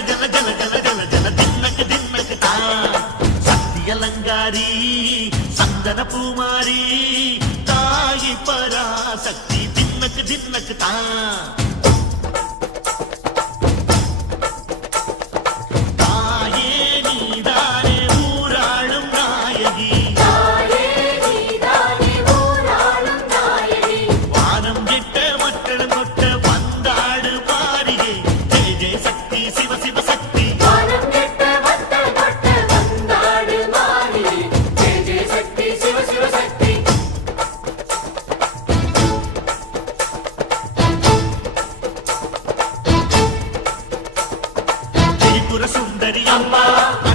ஜல ஜல ஜல ஜல ஜல தின்னக்கு தின்னக்கு தான் சக்தியலங்காரி சந்தன பூமாரி தாயி பராசக்தி தின்னக்கு தின்னக்கு தான் சுந்தரி அம்மா